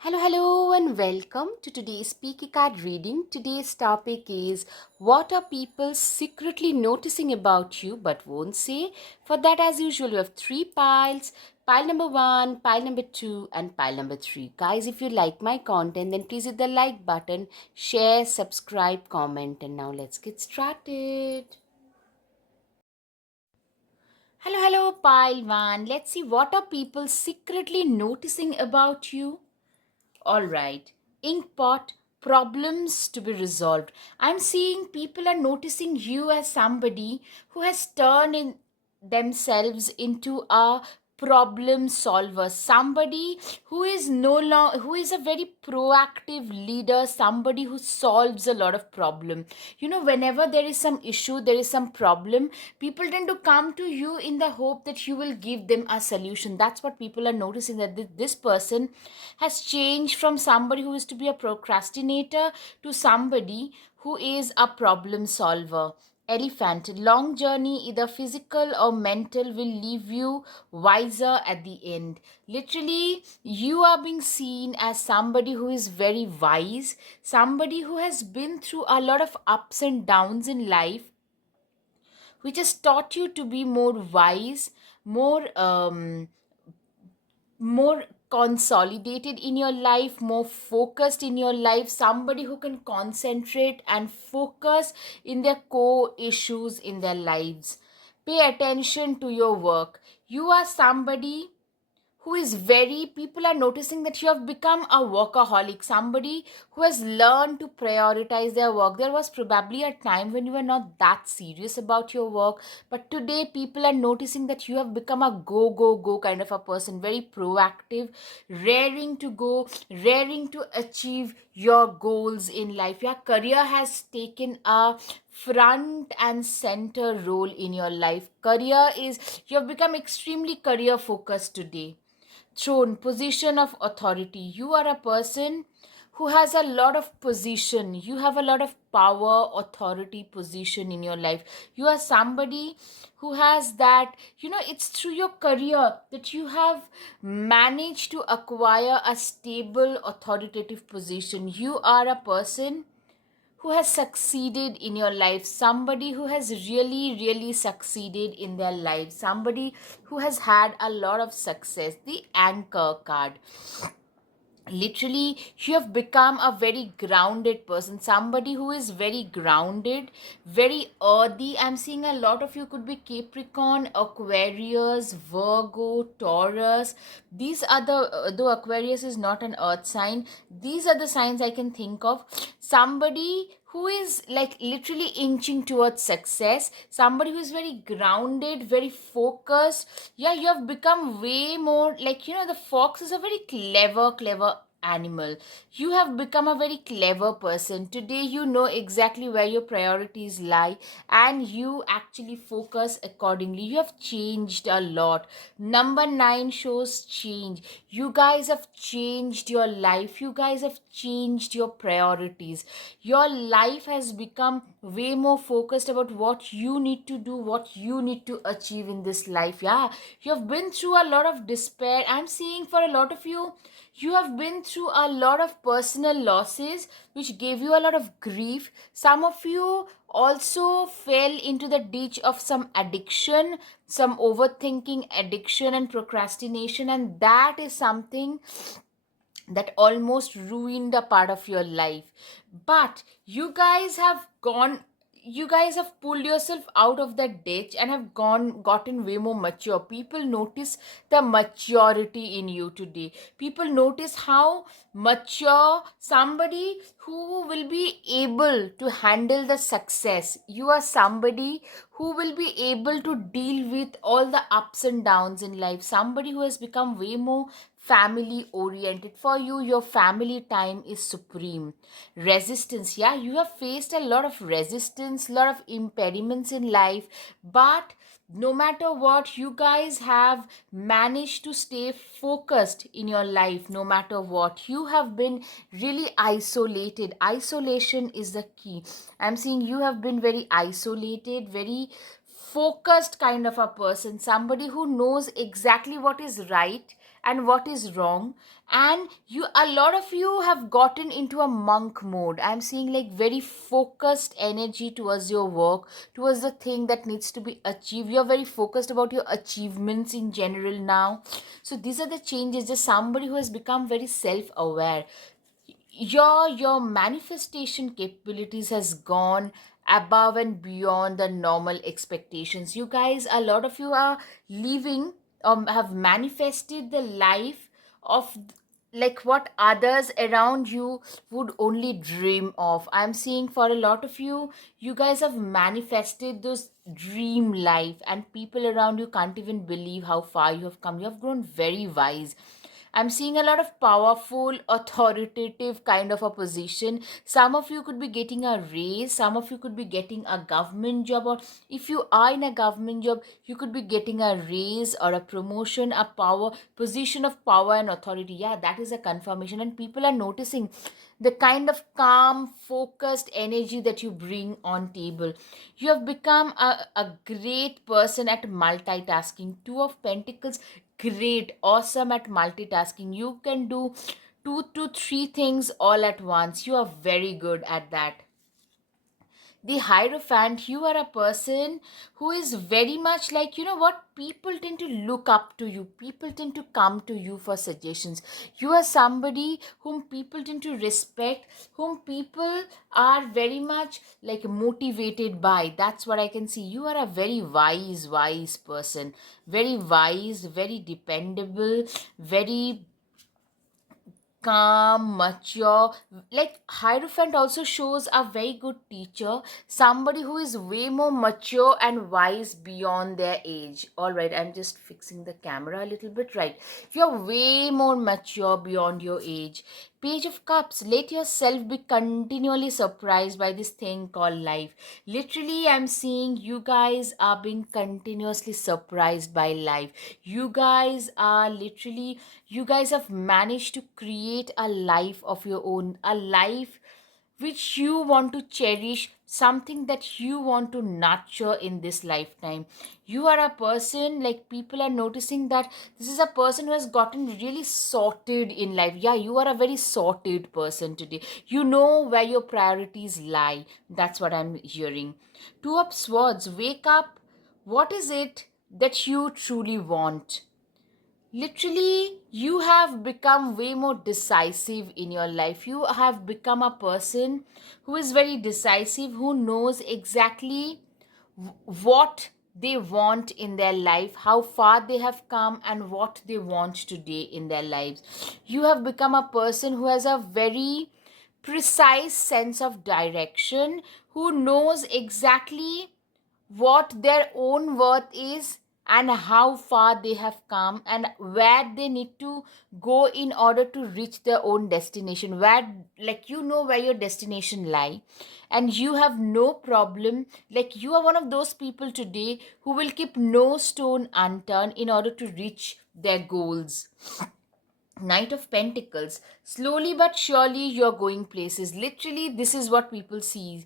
Hello, and welcome to today's Speaky Card reading. Today's topic is what are people secretly noticing about you but won't say? For that, as usual, we have three piles pile number one, pile number two, and pile number three. Guys, if you like my content, then please hit the like button, share, subscribe, comment, and now let's get started. Hello, pile one. Let's see what are people secretly noticing about you. All right. Inkpot, problems to be resolved. I'm seeing people are noticing you as somebody who has turned in themselves into a problem solver, somebody who is who is a very proactive leader, somebody who solves a lot of problem. Whenever there is some issue, there is some problem, people tend to come to you in the hope that you will give them a solution. That's what people are noticing, that this person has changed from somebody who used to be a procrastinator to somebody who is a problem solver. Elephant, long journey, either physical or mental, will leave you wiser at the end. Literally, you are being seen as somebody who is very wise, somebody who has been through a lot of ups and downs in life, which has taught you to be more wise, more consolidated in your life, more focused in your life, somebody who can concentrate and focus in their core issues in their lives. Pay attention to your work. You are somebody who is very, people are noticing that you have become a workaholic, somebody who has learned to prioritize their work. There was probably a time when you were not that serious about your work, but today people are noticing that you have become a go kind of a person, very proactive, raring to go, raring to achieve your goals in life. Your career has taken a front and center role in your life. Career is, you have become extremely career focused today. Throne, position of authority. You are a person who has a lot of position. You have a lot of power, authority, position in your life. You are somebody who has that, it's through your career that you have managed to acquire a stable, authoritative position. You are a person who has succeeded in your life, somebody who has really succeeded in their life, somebody who has had a lot of success. The anchor card, literally, you have become a very grounded person, somebody who is very grounded, very earthy. I'm seeing a lot of you could be Capricorn, Aquarius, Virgo, Taurus. These are though Aquarius is not an earth sign, these are the signs I can think of. Somebody who is like literally inching towards success, somebody who is very grounded, very focused. Yeah, you have become way more like, the fox is a very clever animal. You have become a very clever person today. You know exactly where your priorities lie, and you actually focus accordingly. You have changed a lot. Number 9 shows change. You guys have changed your life. You guys have changed your priorities. Your life has become way more focused about what you need to do, what you need to achieve in this life. Yeah, you have been through a lot of despair. I'm seeing for a lot of you, you have been through a lot of personal losses which gave you a lot of grief. Some of you also fell into the ditch of some addiction, some overthinking addiction and procrastination, and that is something that almost ruined a part of your life. But you guys have pulled yourself out of that ditch and have gotten way more mature. People notice the maturity in you today. People notice how mature, somebody who will be able to handle the success. You are somebody who will be able to deal with all the ups and downs in life, somebody who has become way more family oriented. For you, your family time is supreme. Resistance, yeah, you have faced a lot of resistance, a lot of impediments in life, but no matter what, you guys have managed to stay focused in your life. No matter what, you have been really isolated. Isolation is the key. I'm seeing you have been very isolated, very focused kind of a person, somebody who knows exactly what is right and what is wrong. And a lot of you have gotten into a monk mode. I'm seeing like very focused energy towards your work, towards the thing that needs to be achieved. You're very focused about your achievements in general now. So these are the changes. Just somebody who has become very self-aware. Your manifestation capabilities has gone above and beyond the normal expectations. You guys, a lot of you are living, have manifested the life of like what others around you would only dream of. I'm seeing for a lot of you, you guys have manifested those dream life, and people around you can't even believe how far you have come. You have grown very wise. I'm seeing a lot of powerful, authoritative kind of a position. Some of you could be getting a raise, some of you could be getting a government job, or if you are in a government job, you could be getting a raise or a promotion, a power position of power and authority. Yeah, that is a confirmation, and people are noticing the kind of calm, focused energy that you bring on table. You have become a great person at multitasking. Two of Pentacles, great, awesome at multitasking. You can do two to three things all at once. You are very good at that. The Hierophant, you are a person who is very much like, you know what, people tend to look up to you, people tend to come to you for suggestions. You are somebody whom people tend to respect, whom people are very much like motivated by. That's what I can see. You are a very wise person, very wise, very dependable, very calm, mature. Like Hierophant also shows a very good teacher, somebody who is way more mature and wise beyond their age. All right, I'm just fixing the camera a little bit. Right, you're way more mature beyond your age. Page of Cups, let yourself be continually surprised by this thing called life. Literally, I'm seeing you guys are being continuously surprised by life. You guys are literally, you guys have managed to create a life of your own, a life which you want to cherish, something that you want to nurture in this lifetime. You are a person, like people are noticing that this is a person who has gotten really sorted in life. Yeah, you are a very sorted person today. You know where your priorities lie. That's what I'm hearing. Two of Swords, wake up. What is it that you truly want? Literally, you have become way more decisive in your life. You have become a person who is very decisive, who knows exactly what they want in their life, how far they have come, and what they want today in their lives. You have become a person who has a very precise sense of direction, who knows exactly what their own worth is and how far they have come and where they need to go in order to reach their own destination, where like you know where your destination lie, and you have no problem. Like you are one of those people today who will keep no stone unturned in order to reach their goals. Knight of Pentacles, slowly but surely you're going places. Literally, this is what people see.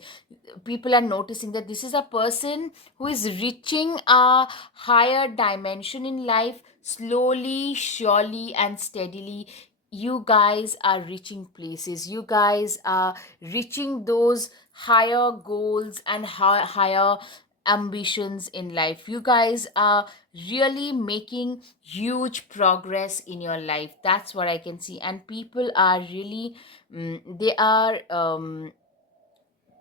People are noticing that this is a person who is reaching a higher dimension in life. Slowly, surely, and steadily, you guys are reaching places. You guys are reaching those higher goals and higher ambitions in life. You guys are really making huge progress in your life. That's what I can see. And people are really, they are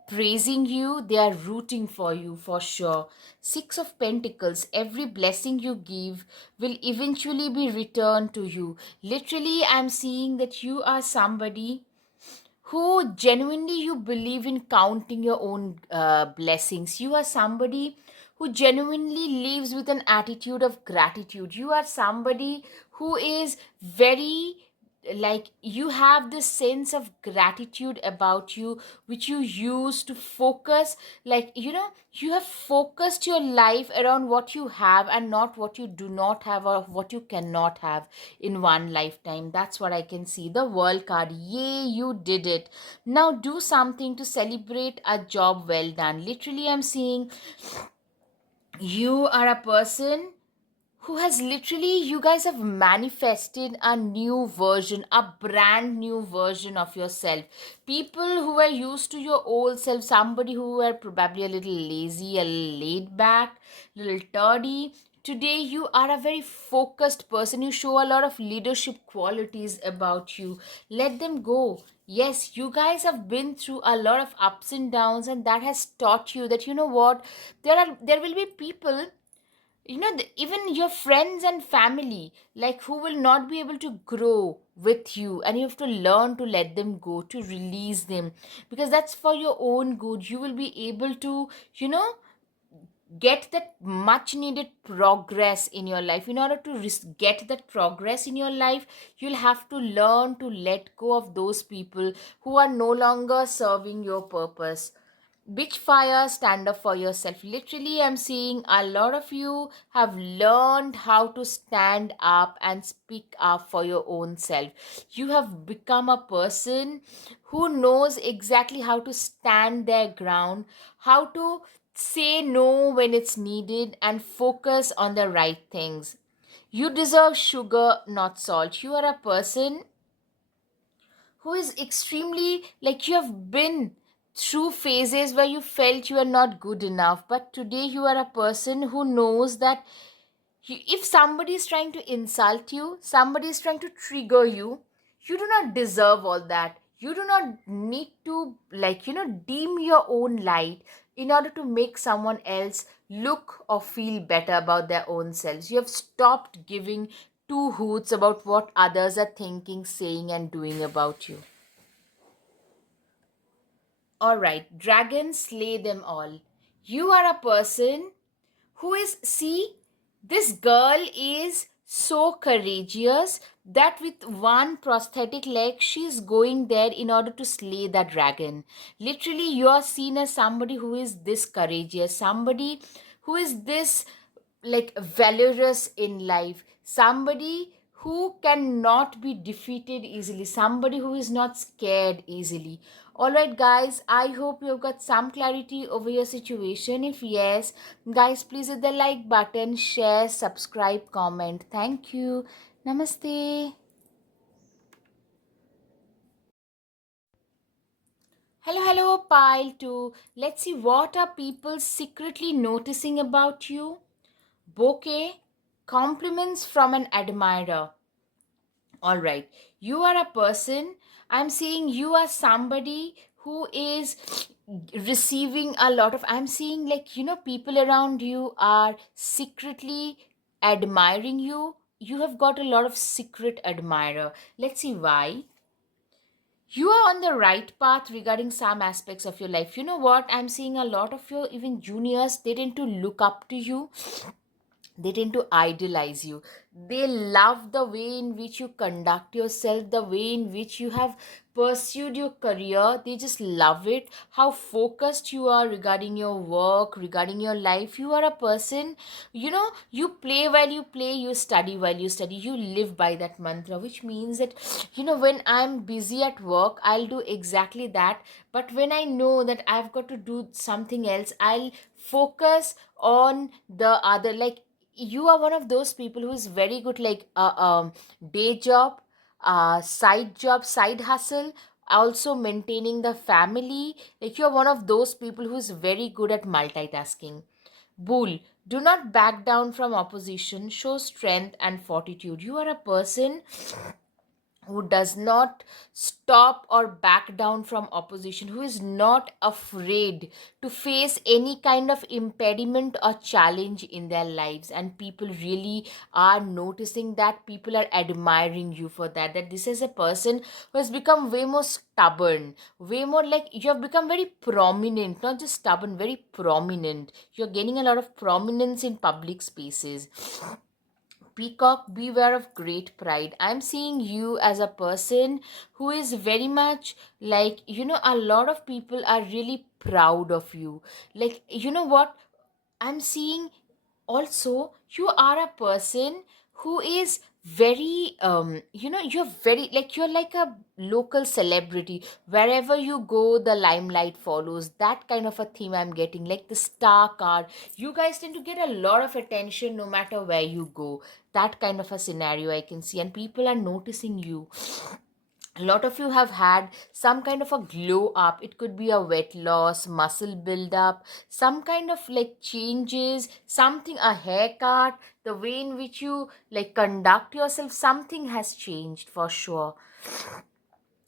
praising you, they are rooting for you for sure. Six of Pentacles, every blessing you give will eventually be returned to you. Literally, I'm seeing that you are somebody who genuinely you believe in counting your own blessings. You are somebody who genuinely lives with an attitude of gratitude. You are somebody who is very like you have this sense of gratitude about you, which you use to focus, like you know, you have focused your life around what you have and not what you do not have or what you cannot have in one lifetime. That's what I can see. The World card, yay, you did it. Now do something to celebrate a job well done. Literally, I'm seeing you are a person who has literally, you guys have manifested a new version, a brand new version of yourself. People who were used to your old self, somebody who were probably a little lazy, a little laid back, a little turdy. Today you are a very focused person. You show a lot of leadership qualities about you. Let them go. Yes, you guys have been through a lot of ups and downs, and that has taught you that, you know what, there will be people, even your friends and family, like, who will not be able to grow with you, and you have to learn to let them go, to release them, because that's for your own good. You will be able to, you know get that much needed progress in your life. In order to get that progress in your life, you'll have to learn to let go of those people who are no longer serving your purpose. Bitch fire, stand up for yourself. Literally, I'm seeing a lot of you have learned how to stand up and speak up for your own self. You have become a person who knows exactly how to stand their ground, how to say no when it's needed, and focus on the right things. You deserve sugar, not salt. You are a person who is extremely, like, you have been through phases where you felt you are not good enough, but today you are a person who knows that if somebody is trying to insult you, somebody is trying to trigger you, you do not deserve all that. You do not need to, like, dim your own light in order to make someone else look or feel better about their own selves. You have stopped giving two hoots about what others are thinking, saying, and doing about you. All right, dragons, slay them all. You are a person who is, see, this girl is so courageous that with one prosthetic leg, she's going there in order to slay the dragon. Literally, you are seen as somebody who is this courageous, somebody who is this, like, valorous in life, somebody who cannot be defeated easily, somebody who is not scared easily. All right, guys, I hope you've got some clarity over your situation. If yes, guys, please hit the like button, share, subscribe, comment. Thank you. Namaste. Hello, hello, pile 2. Let's see, what are people secretly noticing about you? Bouquet, compliments from an admirer. All right, you are a person, I'm seeing you are somebody who is receiving a lot of, I'm seeing, like, people around you are secretly admiring you. You have got a lot of secret admirer. Let's see why. You are on the right path regarding some aspects of your life. You know what, I'm seeing a lot of your even juniors, they tend to look up to you, they tend to idolize you. They love the way in which you conduct yourself, the way in which you have pursued your career. They just love it, how focused you are regarding your work, regarding your life. You are a person, you play while you play, you study while you study. You live by that mantra, which means that, when I'm busy at work, I'll do exactly that. But when I know that I've got to do something else, I'll focus on the other. Like, you are one of those people who is very good, like, day job, side job, side hustle, also maintaining the family. Like, you're one of those people who is very good at multitasking. Bull, do not back down from opposition, show strength and fortitude. You are a person who does not stop or back down from opposition, who is not afraid to face any kind of impediment or challenge in their lives. And people really are noticing that, people are admiring you for that. That this is a person who has become way more stubborn, way more, like, you have become very prominent, not just stubborn, very prominent. You're gaining a lot of prominence in public spaces. Peacock, beware of great pride. I'm seeing you as a person who is very much, like, a lot of people are really proud of you. Like, you know what? I'm seeing also, you are a person who is very you're very like, you're like a local celebrity. Wherever you go, the limelight follows. That kind of a theme I'm getting, like the star card. You guys tend to get a lot of attention no matter where you go. That kind of a scenario I can see, and people are noticing you. A lot of you have had some kind of a glow up. It could be a weight loss, muscle build up, some kind of like changes, something, a haircut, the way in which you like conduct yourself, something has changed for sure.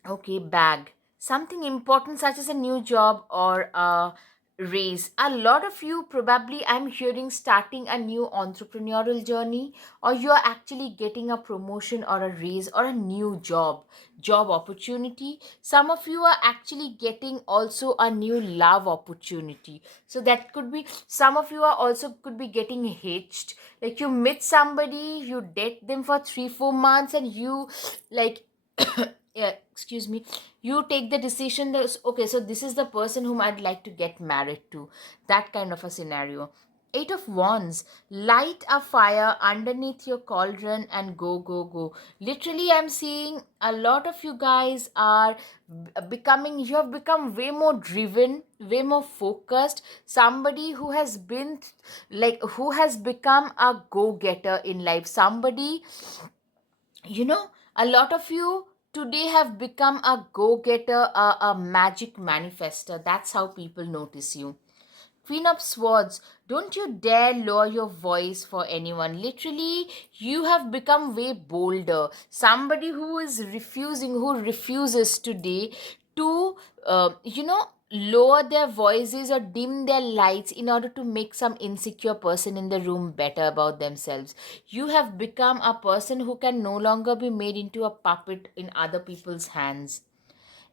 Okay, bag. Something important such as a new job or a raise. A lot of you probably, I'm hearing, starting a new entrepreneurial journey, or you're actually getting a promotion or a raise or a new job opportunity. Some of you are actually getting also a new love opportunity. So that could be, some of you are also could be getting hitched. Like you meet somebody, you date them for 3-4 months, and you like yeah, excuse me, you take the decision that okay, so this is the person whom I'd like to get married to. That kind of a scenario. Eight of wands. Light a fire underneath your cauldron and go go go. Literally, I'm seeing a lot of you guys are becoming, you have become way more driven, way more focused. Somebody who has been like, who has become a go-getter in life. Somebody, a lot of you today have become a go-getter, a magic manifester. That's how people notice you. Queen of Swords, don't you dare lower your voice for anyone. Literally, you have become way bolder. Somebody who is refusing, who refuses today to, lower their voices or dim their lights in order to make some insecure person in the room better about themselves. You have become a person who can no longer be made into a puppet in other people's hands.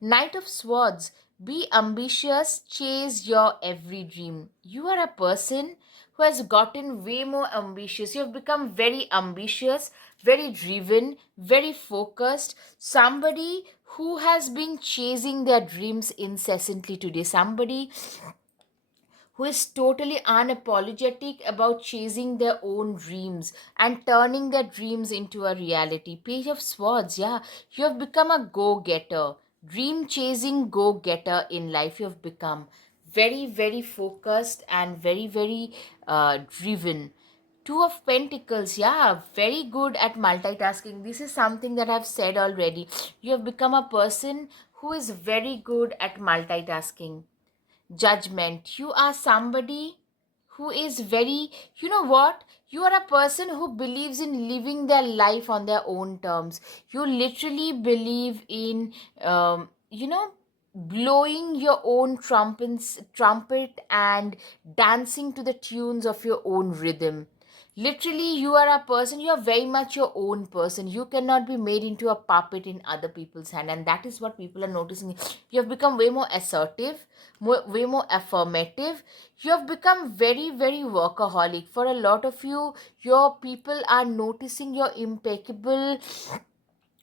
Knight of Swords, be ambitious, chase your every dream. You are a person who has gotten way more ambitious. You have become very ambitious, very driven, very focused. Somebody who has been chasing their dreams incessantly today. Somebody who is totally unapologetic about chasing their own dreams and turning their dreams into a reality. Page of Swords, yeah, you have become a go getter, dream chasing go getter in life. You have become very, very focused and very, very driven. Two of Pentacles, yeah, very good at multitasking. This is something that I've said already. You have become a person who is very good at multitasking. Judgment, you are somebody who is very, you know what, you are a person who believes in living their life on their own terms. You literally believe in blowing your own trumpet and dancing to the tunes of your own rhythm. Literally, you are a person, you are very much your own person. You cannot be made into a puppet in other people's hand, and that is what people are noticing. You have become way more assertive, way more affirmative. You have become very, very workaholic. For a lot of you, your people are noticing your impeccable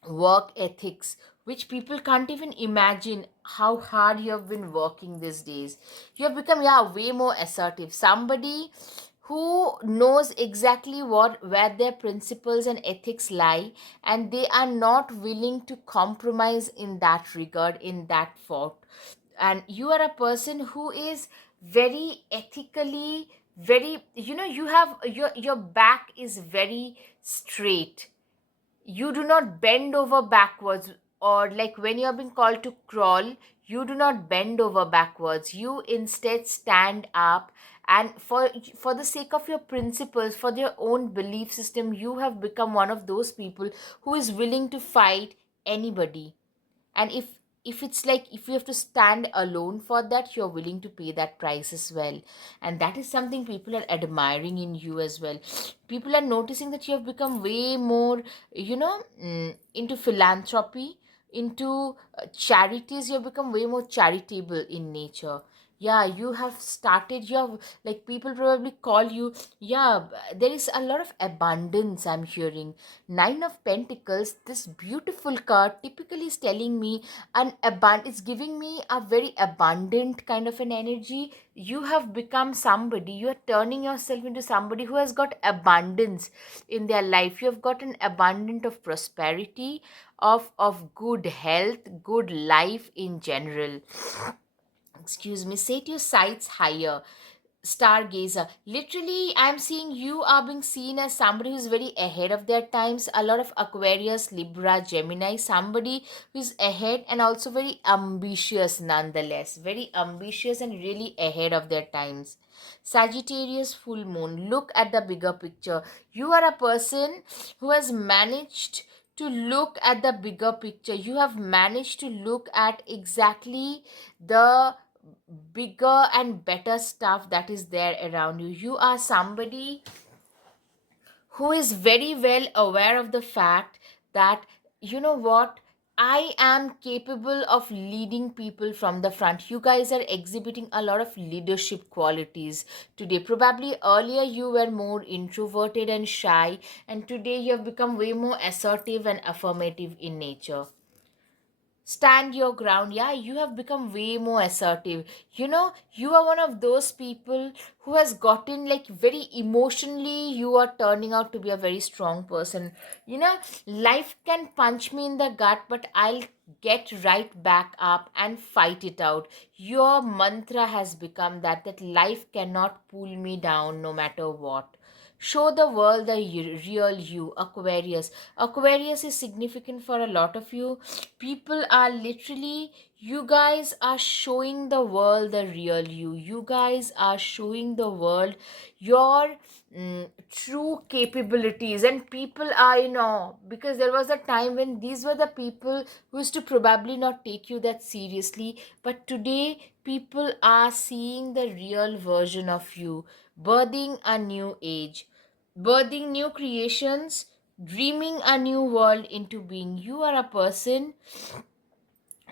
work ethics, which people can't even imagine how hard you have been working these days. You have become, yeah, way more assertive. Somebody who knows exactly what, where their principles and ethics lie, and they are not willing to compromise in that regard, in that fault. And you are a person who is very ethically, very, you have your back is very straight. You do not bend over backwards, or like when you are being called to crawl, you do not bend over backwards. You instead stand up, and for the sake of your principles, for your own belief system, you have become one of those people who is willing to fight anybody. And if it's like, if you have to stand alone for that, you're willing to pay that price as well. And that is something people are admiring in you as well. People are noticing that you have become way more, into philanthropy, into charities. You have become way more charitable in nature. Yeah, you have started your, like, people probably call you. Yeah, there is a lot of abundance I'm hearing. Nine of Pentacles, this beautiful card typically is telling me it's giving me a very abundant kind of an energy. You have become somebody, you are turning yourself into somebody who has got abundance in their life. You have got an abundant of prosperity, of good health, good life in general. Excuse me. Set your sights higher. Stargazer, literally I'm seeing you are being seen as somebody who's very ahead of their times. A lot of Aquarius, Libra, Gemini, somebody who's ahead and also very ambitious, nonetheless very ambitious and really ahead of their times. Sagittarius, full moon, look at the bigger picture. You are a person who has managed to look at the bigger picture. You have managed to look at exactly the bigger and better stuff that is there around you. You are somebody who is very well aware of the fact that, you know what, I am capable of leading people from the front. You guys are exhibiting a lot of leadership qualities today. Probably earlier you were more introverted and shy, and today you have become way more assertive and affirmative in nature. Stand your ground. Yeah, you have become way more assertive. You know, you are one of those people who has gotten, like, very emotionally, you are turning out to be a very strong person. You know, life can punch me in the gut, but I'll get right back up and fight it out. Your mantra has become that life cannot pull me down no matter what. Show the world the real you. Aquarius. Aquarius is significant for a lot of you. People are literally, you guys are showing the world the real you. You guys are showing the world your true capabilities, and people are in awe, because there was a time when these were the people who used to probably not take you that seriously, but today people are seeing the real version of you, birthing a new age, birthing new creations, dreaming a new world into being. You are a person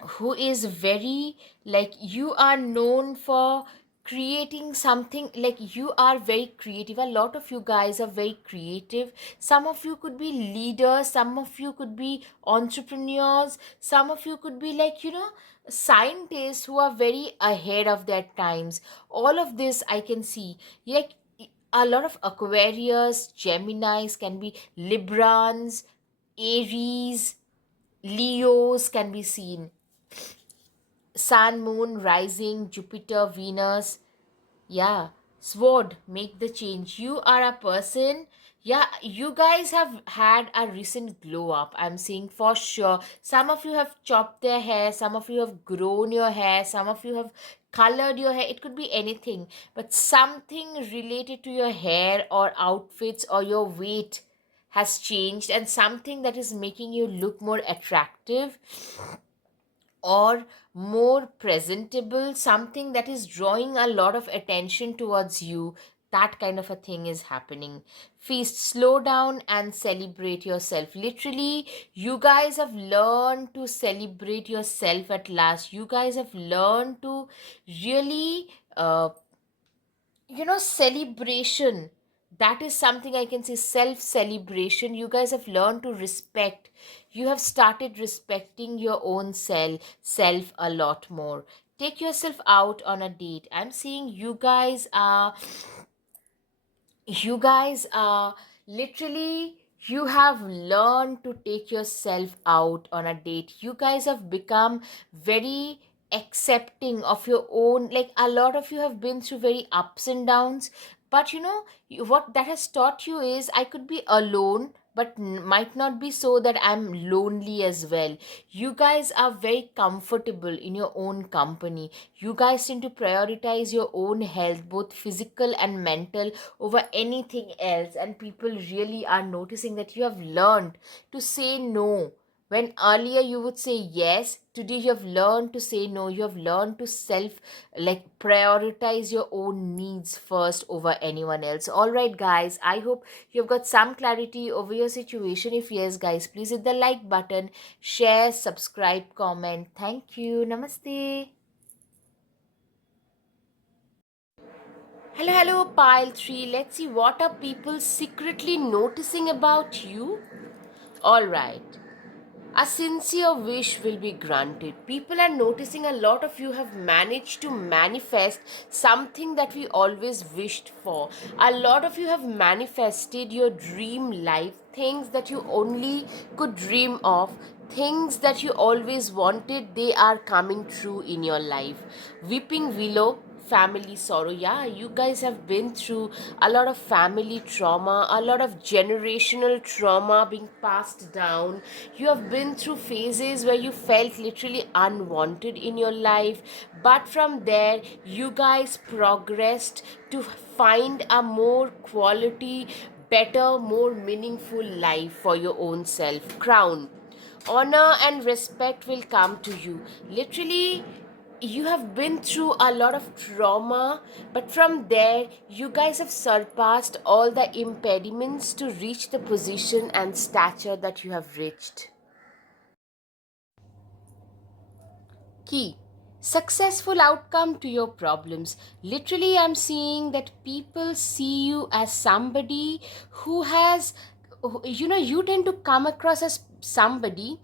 who is very, like, you are known for creating something. Like, you are very creative. A lot of you guys are very creative. Some of you could be leaders, some of you could be entrepreneurs, some of you could be, like, scientists who are very ahead of their times. All of this I can see. Like, a lot of Aquarius, Geminis, can be Librans, Aries, Leos can be seen. Sun, Moon, Rising, Jupiter, Venus. Yeah. Sword, make the change. You are a person. Yeah, you guys have had a recent glow up. I'm saying for sure. Some of you have chopped their hair, some of you have grown your hair, some of you have colored your hair. It could be anything, but something related to your hair or outfits or your weight has changed, and something that is making you look more attractive or more presentable, something that is drawing a lot of attention towards you. That kind of a thing is happening. Feast, slow down and celebrate yourself. Literally, you guys have learned to celebrate yourself at last. You guys have learned to really celebration. That is something I can say. Self celebration. You guys have learned to respect. You have started respecting your own self a lot more. Take yourself out on a date. I'm seeing you guys are literally, you have learned to take yourself out on a date. You guys have become very accepting of your own. Like, a lot of you have been through very ups and downs, but what that has taught you is, I could be alone, but might not be so that I'm lonely as well. You guys are very comfortable in your own company. You guys tend to prioritize your own health, both physical and mental, over anything else, and people really are noticing that you have learned to say no. When earlier you would say yes, today you have learned to say no. You have learned to prioritize your own needs first over anyone else. All right, guys, I hope you've got some clarity over your situation. If yes, guys, please hit the like button, share, subscribe, comment. Thank you. Namaste. Hello, hello, pile 3. Let's see what are people secretly noticing about you. Alright. A sincere wish will be granted. People are noticing a lot of you have managed to manifest something that we always wished for. A lot of you have manifested your dream life, things that you only could dream of, things that you always wanted, they are coming true in your life. Weeping Willow, family sorrow. Yeah, you guys have been through a lot of family trauma, a lot of generational trauma being passed down. You have been through phases where you felt literally unwanted in your life, but from there you guys progressed to find a more quality, better, more meaningful life for your own self. Crown, honor and respect will come to you. Literally, you have been through a lot of trauma, but from there you guys have surpassed all the impediments to reach the position and stature that you have reached. Key, successful outcome to your problems. Literally, I'm seeing that people see you as somebody who has, you tend to come across as somebody,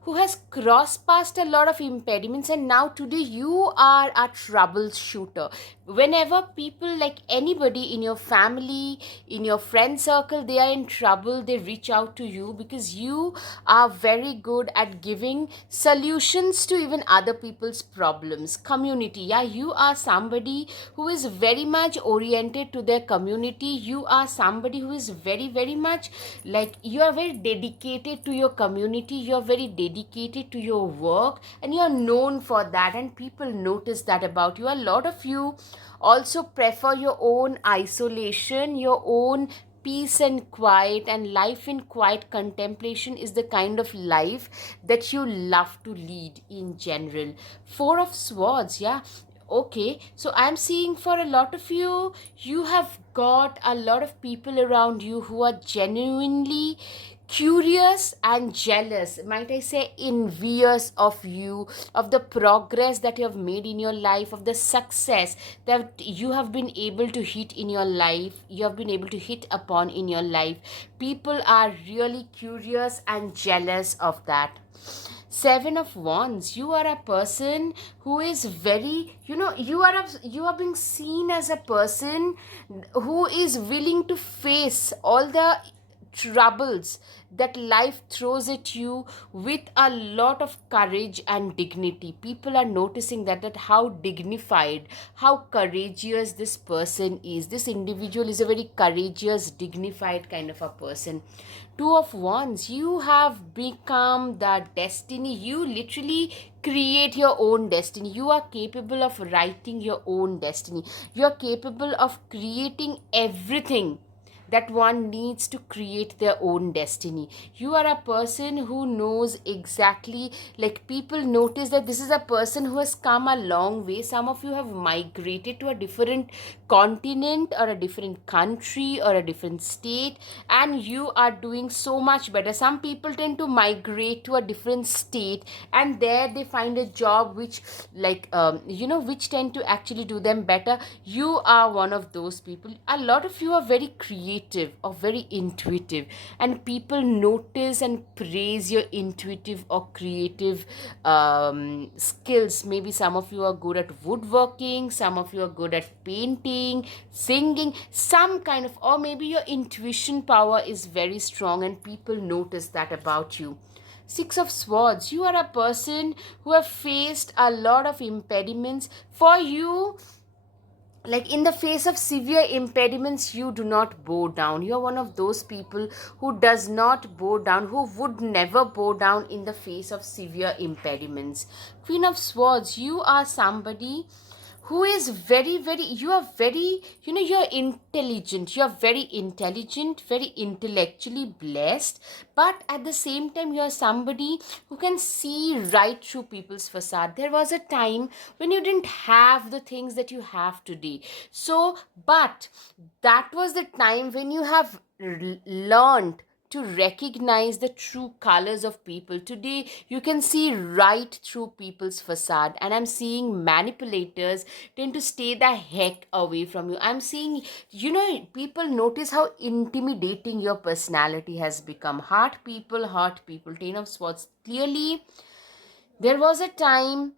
who has crossed past a lot of impediments, and now today you are a troubleshooter. Whenever people, like anybody in your family, in your friend circle, they are in trouble, they reach out to you because you are very good at giving solutions to even other people's problems. Community, yeah, you are somebody who is very much oriented to their community. You are somebody who is very, very much, like, you are very dedicated to your community, you are very dedicated to your work, and you are known for that, and people notice that about you. A lot of you also prefer your own isolation, your own peace and quiet, and life in quiet contemplation is the kind of life that you love to lead in general. Four of Swords, yeah. Okay, so I'm seeing for a lot of you, you have got a lot of people around you who are genuinely curious and jealous, might I say envious of you, of the progress that you have made in your life, of the success that you have been able to hit in your life, you have been able to hit upon in your life. People are really curious and jealous of that. Seven of Wands, you are a person who is very, you are being seen as a person who is willing to face all the troubles that life throws at you with a lot of courage and dignity. People are noticing that how dignified, how courageous this person is. This individual is a very courageous, dignified kind of a person. Two of Wands, you have become the destiny. You literally create your own destiny. You are capable of writing your own destiny. You are capable of creating everything that one needs to create their own destiny. You are a person who knows exactly, like, people notice that this is a person who has come a long way. Some of you have migrated to a different continent or a different country or a different state, and you are doing so much better. Some people tend to migrate to a different state, and there they find a job which, like, which tend to actually do them better. You are one of those people. A lot of you are very creative or very intuitive, and people notice and praise your intuitive or creative skills. Maybe some of you are good at woodworking, some of you are good at painting, singing, some kind of, or maybe your intuition power is very strong and people notice that about you. Six of Swords, you are a person who have faced a lot of impediments. For you, like, in the face of severe impediments, you do not bow down. You are one of those people who does not bow down, who would never bow down in the face of severe impediments. Queen of Swords, you are somebody who is very, very, you are very, you're intelligent, you're very intelligent, very intellectually blessed, but at the same time you are somebody who can see right through people's facade. There was a time when you didn't have the things that you have today, so, but that was the time when you have learned to recognize the true colors of people. Today, you can see right through people's facade, and I'm seeing manipulators tend to stay the heck away from you. I'm seeing, people notice how intimidating your personality has become. Heart people, Ten of Swords. Clearly, there was a time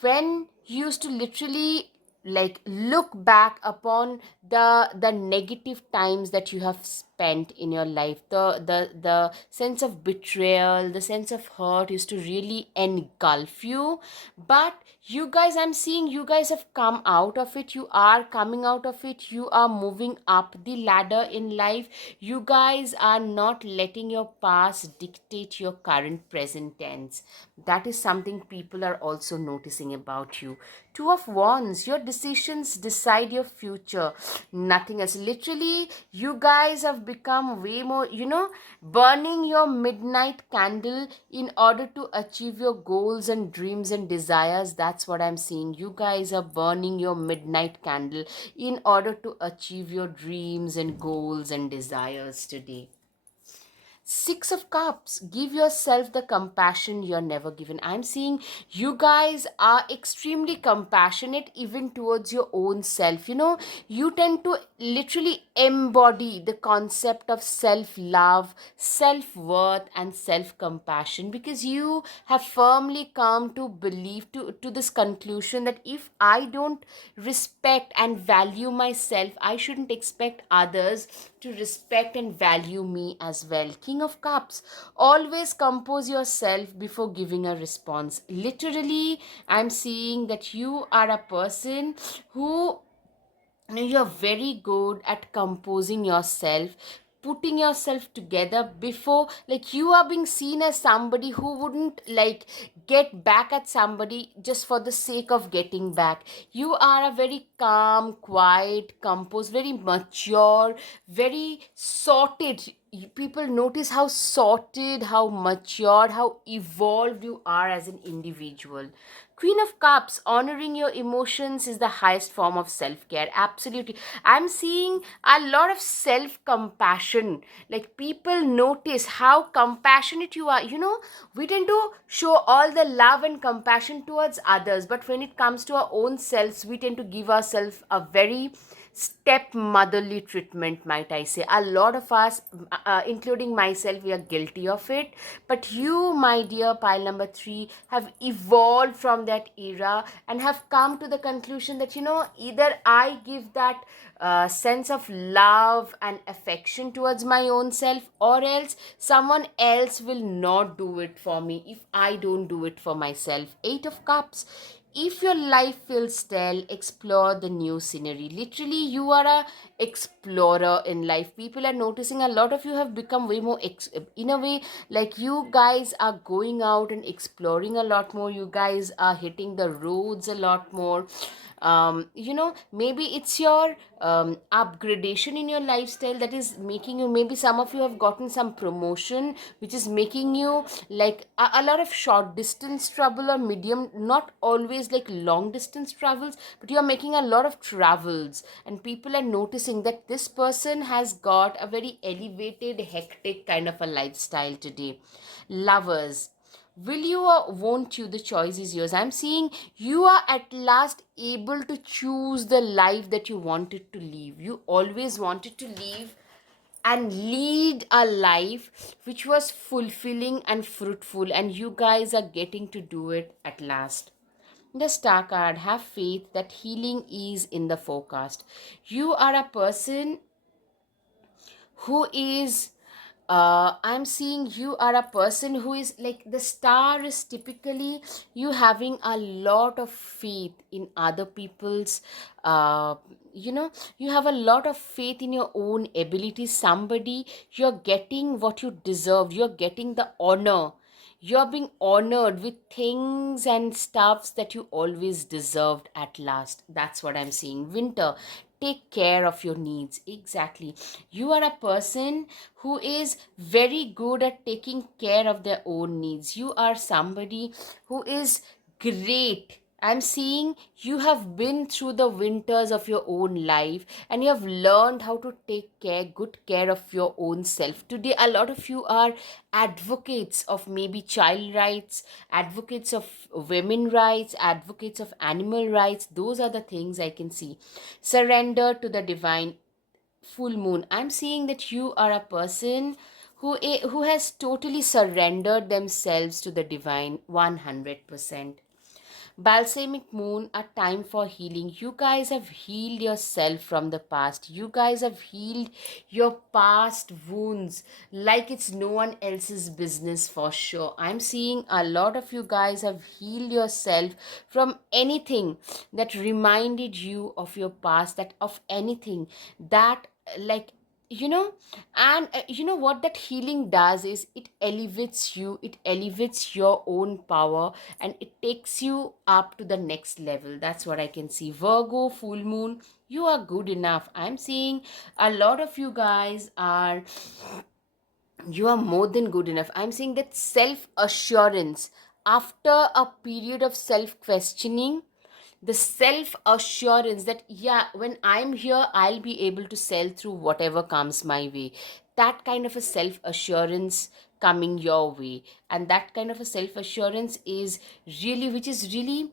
when you used to literally like look back upon the negative times that you have spent in your life. The sense of betrayal, the sense of hurt used to really engulf you. But you guys, I'm seeing you guys have come out of it. You are coming out of it. You are moving up the ladder in life. You guys are not letting your past dictate your current present tense. That is something people are also noticing about you. Two of Wands, your decisions decide your future, nothing else. Literally, you guys have become way more, burning your midnight candle in order to achieve your goals and dreams and desires. That's what I'm seeing. You guys are burning your midnight candle in order to achieve your dreams and goals and desires today. Six of Cups, give yourself the compassion you're never given. I'm seeing you guys are extremely compassionate even towards your own self. You tend to literally embody the concept of self love, self worth, and self compassion, because you have firmly come to believe to this conclusion that if I don't respect and value myself, I shouldn't expect others to respect and value me as well. King of Cups, always compose yourself before giving a response. Literally, I'm seeing that you are a person who, you're very good at composing yourself, putting yourself together before, like, you are being seen as somebody who wouldn't like get back at somebody just for the sake of getting back. You are a very calm, quiet, composed, very mature, very sorted. People notice how sorted, how matured, how evolved you are as an individual. Queen of Cups, honoring your emotions is the highest form of self care. Absolutely. I'm seeing a lot of self compassion. Like, people notice how compassionate you are. We tend to show all the love and compassion towards others, but when it comes to our own selves, we tend to give ourselves a very stepmotherly treatment, might I say. A lot of us, including myself, we are guilty of it. But you, my dear pile number 3, have evolved from that era and have come to the conclusion that, either I give that sense of love and affection towards my own self, or else someone else will not do it for me if I don't do it for myself. Eight of Cups, if your life feels stale, explore the new scenery. Literally, you are a explorer in life. People are noticing a lot of you have become way more in a way, like, you guys are going out and exploring a lot more. You guys are hitting the roads a lot more. Maybe it's your upgradation in your lifestyle that is making you, maybe some of you have gotten some promotion which is making you like a lot of short distance travel, or medium, not always like long distance travels, but you are making a lot of travels, and people are noticing that this person has got a very elevated, hectic kind of a lifestyle today. Lovers, will you or won't you, the choice is yours. I'm seeing you are at last able to choose the life that you wanted to live. You always wanted to live and lead a life which was fulfilling and fruitful, and you guys are getting to do it at last. The Star card, have faith that healing is in the forecast. You are a person who is, I'm seeing you are a person who is like, the star is typically you having a lot of faith in other people's, you have a lot of faith in your own abilities. Somebody, you're getting what you deserve, you're getting the honor, you're being honored with things and stuffs that you always deserved at last. That's what I'm seeing. Winter, take care of your needs. Exactly. You are a person who is very good at taking care of their own needs. You are somebody who is great I'm seeing you have been through the winters of your own life and you have learned how to take good care of your own self. Today, a lot of you are advocates of maybe child rights, advocates of women rights, advocates of animal rights. Those are the things I can see. Surrender to the divine. Full moon, I'm seeing that you are a person who has totally surrendered themselves to the divine 100%. Balsamic moon, a time for healing. You guys have healed yourself from the past. You guys have healed your past wounds like it's no one else's business, for sure. I'm seeing a lot of you guys have healed yourself from anything that reminded you of your past, that of anything that, like, you know. And you know what that healing does is it elevates you, it elevates your own power, and it takes you up to the next level. That's what I can see. Virgo, full moon, you are good enough. I'm seeing a lot of you guys are, you are more than good enough. I'm seeing that self assurance after a period of self questioning, the self assurance that, yeah, when I'm here, I'll be able to sell through whatever comes my way. That kind of a self assurance coming your way. And that kind of a self assurance is really, which is really,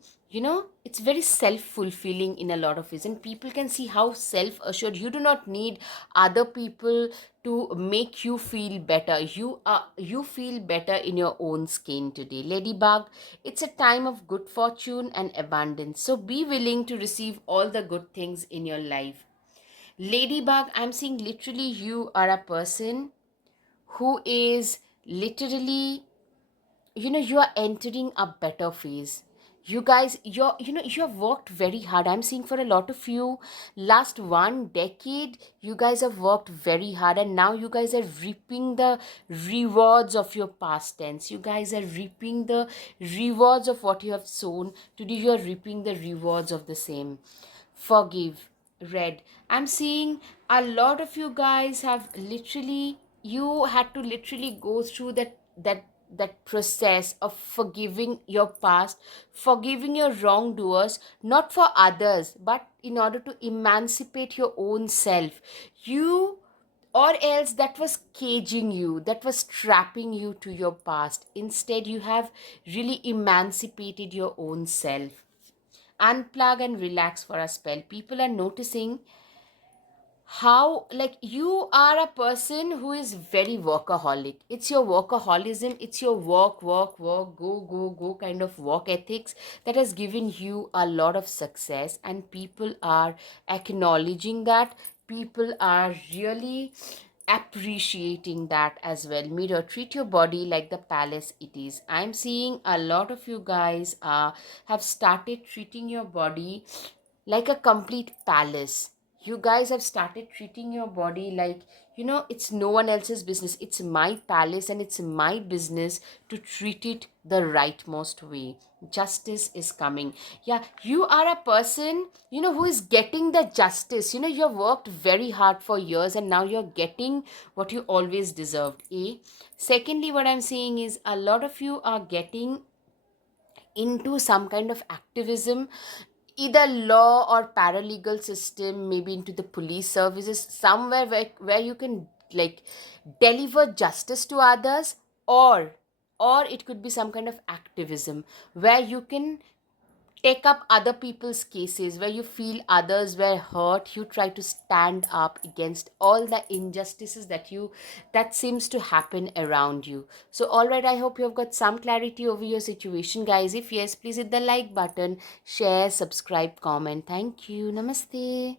it's very self fulfilling in a lot of ways. And people can see how self assured. You do not need other people to make you feel better. You feel better in your own skin today. Ladybug, it's a time of good fortune and abundance. So be willing to receive all the good things in your life. Ladybug, I'm seeing literally you are a person who is literally, you are entering a better phase. You guys, you have worked very hard. I'm seeing for a lot of you, last 1 decade, you guys have worked very hard, and now you guys are reaping the rewards of your past tense. You guys are reaping the rewards of what you have sown. Today you are reaping the rewards of the same. Forgive, red. I'm seeing a lot of you guys have literally, you had to literally go through that process of forgiving your past, forgiving your wrongdoers, not for others, but in order to emancipate your own self. You, or else that was caging you, that was trapping you to your past. Instead, you have really emancipated your own self. Unplug and relax for a spell. People are noticing how, like, you are a person who is very workaholic. It's your workaholism, it's your work, go kind of work ethics that has given you a lot of success, and people are acknowledging that. People are really appreciating that as well. Mirror, treat your body like the palace it is. I'm seeing a lot of you guys have started treating your body like a complete palace. You guys have started treating your body like, it's no one else's business. It's my palace and it's my business to treat it the rightmost way. Justice is coming. Yeah, you are a person, who is getting the justice. You have worked very hard for years and now you're getting what you always deserved. Secondly, what I'm seeing is a lot of you are getting into some kind of activism, either law or paralegal system, maybe into the police services, somewhere where you can, like, deliver justice to others, or it could be some kind of activism where you can take up other people's cases, where you feel others were hurt. You try to stand up against all the injustices that seems to happen around you. So all right, I hope you have got some clarity over your situation, guys. If yes, please hit the like button, share, subscribe, comment. Thank you. Namaste.